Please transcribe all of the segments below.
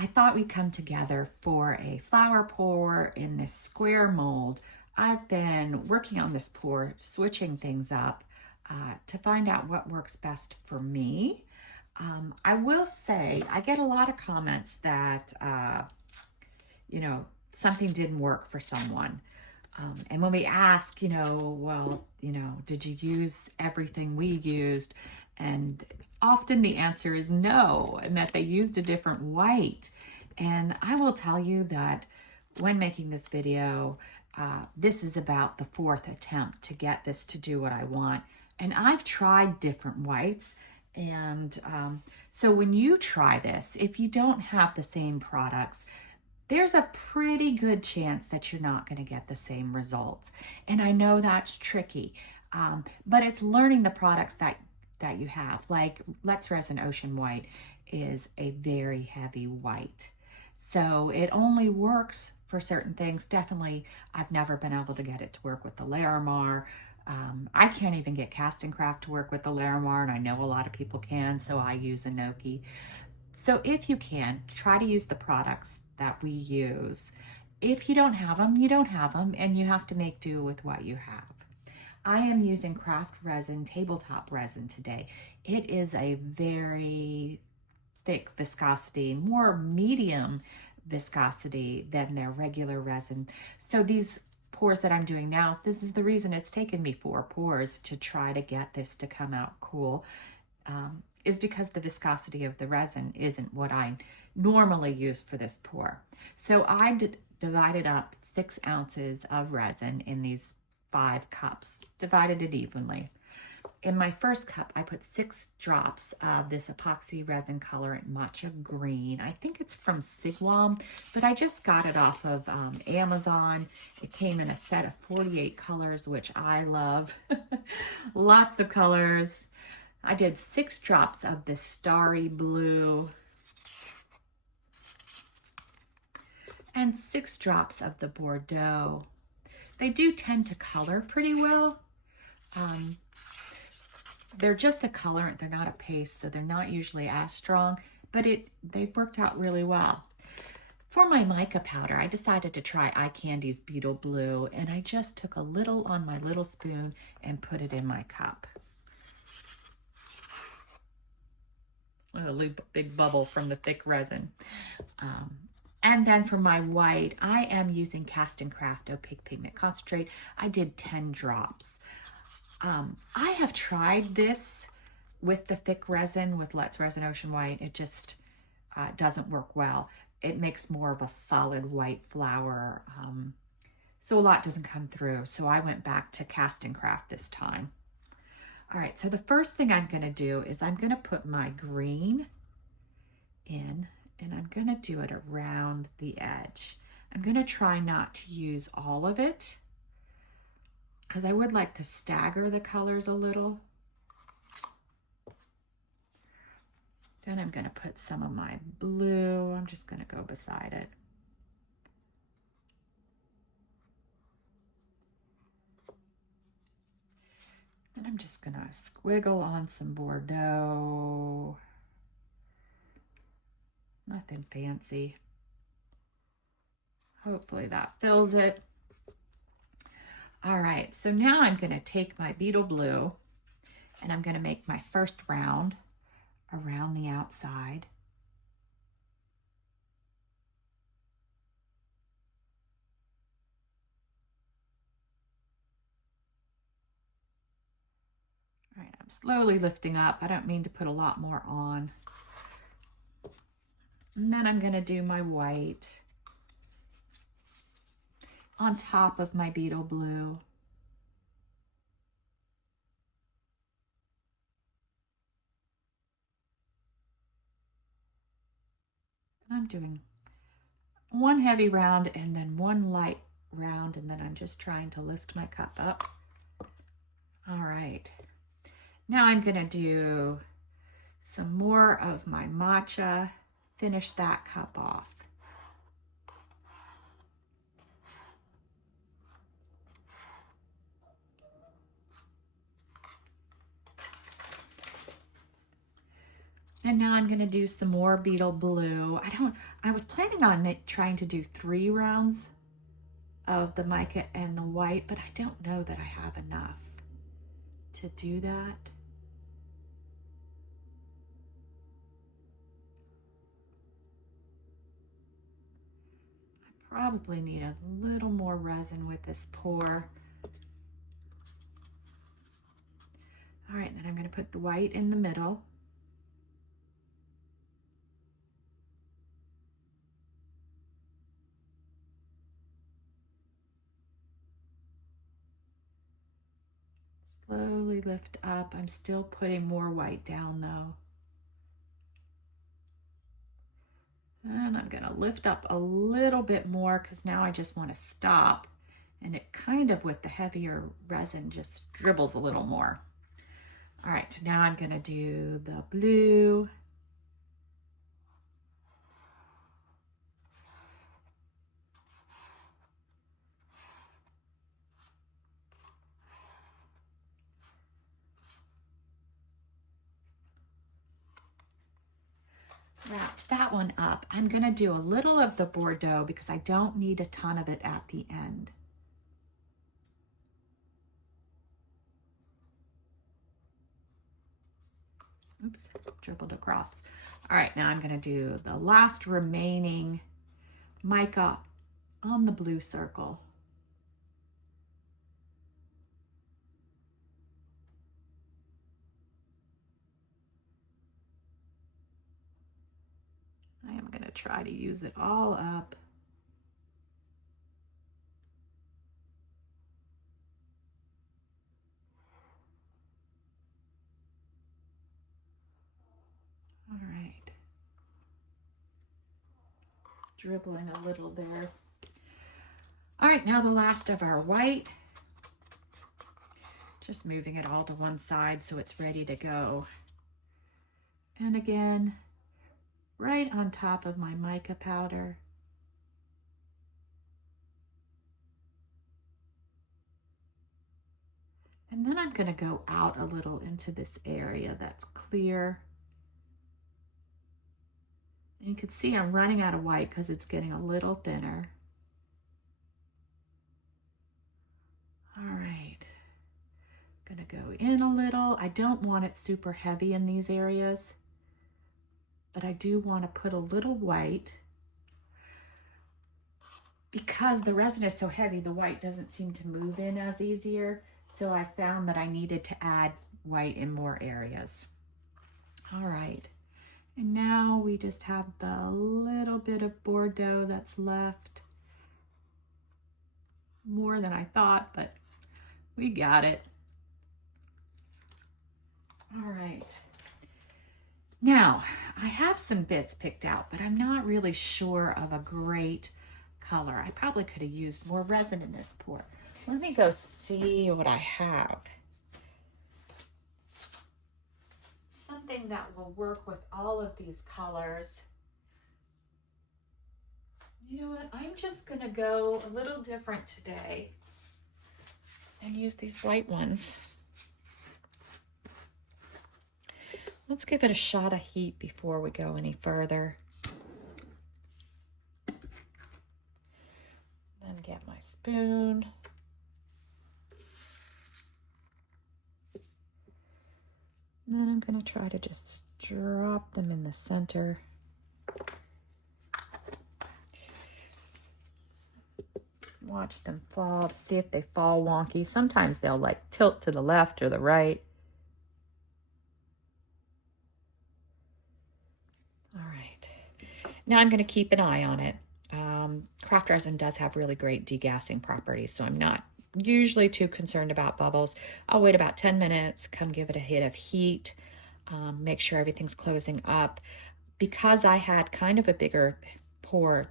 I thought we'd come together for a flower pour in this square mold. I've been working on this pour, switching things up to find out what works best for me. I will say I get a lot of comments that, something didn't work for someone. And when we ask, did you use everything we used? And often the answer is no, and that they used a different white. And I will tell you that when making this video, this is about the 4th attempt to get this to do what I want. And I've tried different whites. And so when you try this, if you don't have the same products, there's a pretty good chance that you're not going to get the same results. And I know that's tricky, but it's learning the products that you have. Like Let's Resin Ocean White is a very heavy white. So it only works for certain things. Definitely, I've never been able to get it to work with the Larimar. I can't even get Casting Craft to work with the Larimar, and I know a lot of people can, so I use Inoki. So if you can, try to use the products that we use. If you don't have them, you don't have them, and you have to make do with what you have. I am using Craft Resin tabletop resin today. It is a very thick viscosity, more medium viscosity than their regular resin. So these pours that I'm doing now, this is the reason it's taken me 4 pours to try to get this to come out cool. Is because the viscosity of the resin isn't what I normally use for this pour. So I divided up 6 ounces of resin in these 5 cups, divided it evenly. In my first cup, I put 6 drops of this epoxy resin colorant matcha green. I think it's from Sigwam, but I just got it off of Amazon. It came in a set of 48 colors, which I love. Lots of colors. I did 6 drops of this starry blue and 6 drops of the Bordeaux. They do tend to color pretty well. They're just a colorant, they're not a paste, so they're not usually as strong, but they worked out really well. For my mica powder, I decided to try Eye Candy's Beetle Blue, and I just took a little on my little spoon and put it in my cup. A big bubble from the thick resin. And then for my white, I am using Casting Craft Opaque Pigment Concentrate. I did 10 drops. I have tried this with the thick resin, with Let's Resin Ocean White. It just doesn't work well. It makes more of a solid white flower. So a lot doesn't come through. So I went back to Casting Craft this time. All right, so the first thing I'm going to do is I'm going to put my green in, and I'm going to do it around the edge. I'm going to try not to use all of it because I would like to stagger the colors a little. Then I'm going to put some of my blue. I'm just going to go beside it. And I'm just gonna squiggle on some Bordeaux. Nothing fancy. Hopefully that fills it. All right, so now I'm gonna take my Beetle Blue and I'm gonna make my first round around the outside. All right, I'm slowly lifting up. I don't mean to put a lot more on. And then I'm gonna do my white on top of my Beetle Blue. I'm doing one heavy round and then one light round, and then I'm just trying to lift my cup up. All right, now I'm gonna do some more of my matcha, finish that cup off. And now I'm gonna do some more beetle blue. I was planning on trying to do 3 rounds of the mica and the white, but I don't know that I have enough to do that. I probably need a little more resin with this pour. All right, then I'm gonna put the white in the middle. Slowly lift up. I'm still putting more white down though. And I'm gonna lift up a little bit more because now I just want to stop. And it kind of, with the heavier resin, just dribbles a little more. All right, now I'm gonna do the blue. Wrapped that one up. I'm gonna do a little of the Bordeaux because I don't need a ton of it at the end. Oops, dribbled across. All right, now I'm gonna do the last remaining mica on the blue circle. I am gonna try to use it all up. All right. Dribbling a little there. All right, now the last of our white. Just moving it all to one side so it's ready to go. And again, right on top of my mica powder. And then I'm gonna go out a little into this area that's clear. And you can see I'm running out of white because it's getting a little thinner. All right, gonna go in a little. I don't want it super heavy in these areas, but I do want to put a little white. Because the resin is so heavy, the white doesn't seem to move in as easier. So I found that I needed to add white in more areas. All right, and now we just have the little bit of Bordeaux that's left. More than I thought, but we got it. All right. Now, I have some bits picked out, but I'm not really sure of a great color. I probably could have used more resin in this pour. Let me go see what I have. Something that will work with all of these colors. You know what? I'm just gonna go a little different today and use these white ones. Let's give it a shot of heat before we go any further. Then get my spoon. And then I'm going to try to just drop them in the center. Watch them fall to see if they fall wonky. Sometimes they'll like tilt to the left or the right. All right. Now I'm going to keep an eye on it. Craft resin does have really great degassing properties, so I'm not usually too concerned about bubbles. I'll wait about 10 minutes, come give it a hit of heat, make sure everything's closing up. Because I had kind of a bigger pour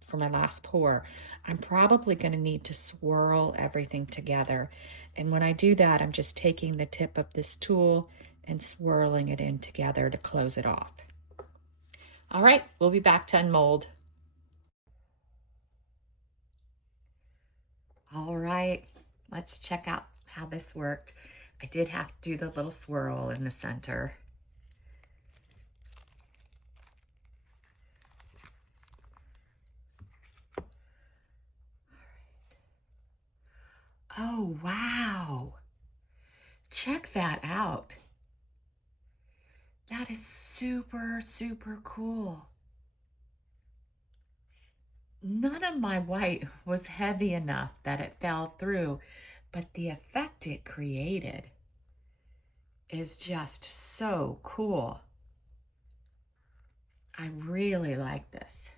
for my last pour, I'm probably going to need to swirl everything together. And when I do that, I'm just taking the tip of this tool and swirling it in together to close it off. All right, we'll be back to unmold. All right, let's check out how this worked. I did have to do the little swirl in the center. Oh, wow. Check that out. That is super, super cool. None of my white was heavy enough that it fell through, but the effect it created is just so cool. I really like this.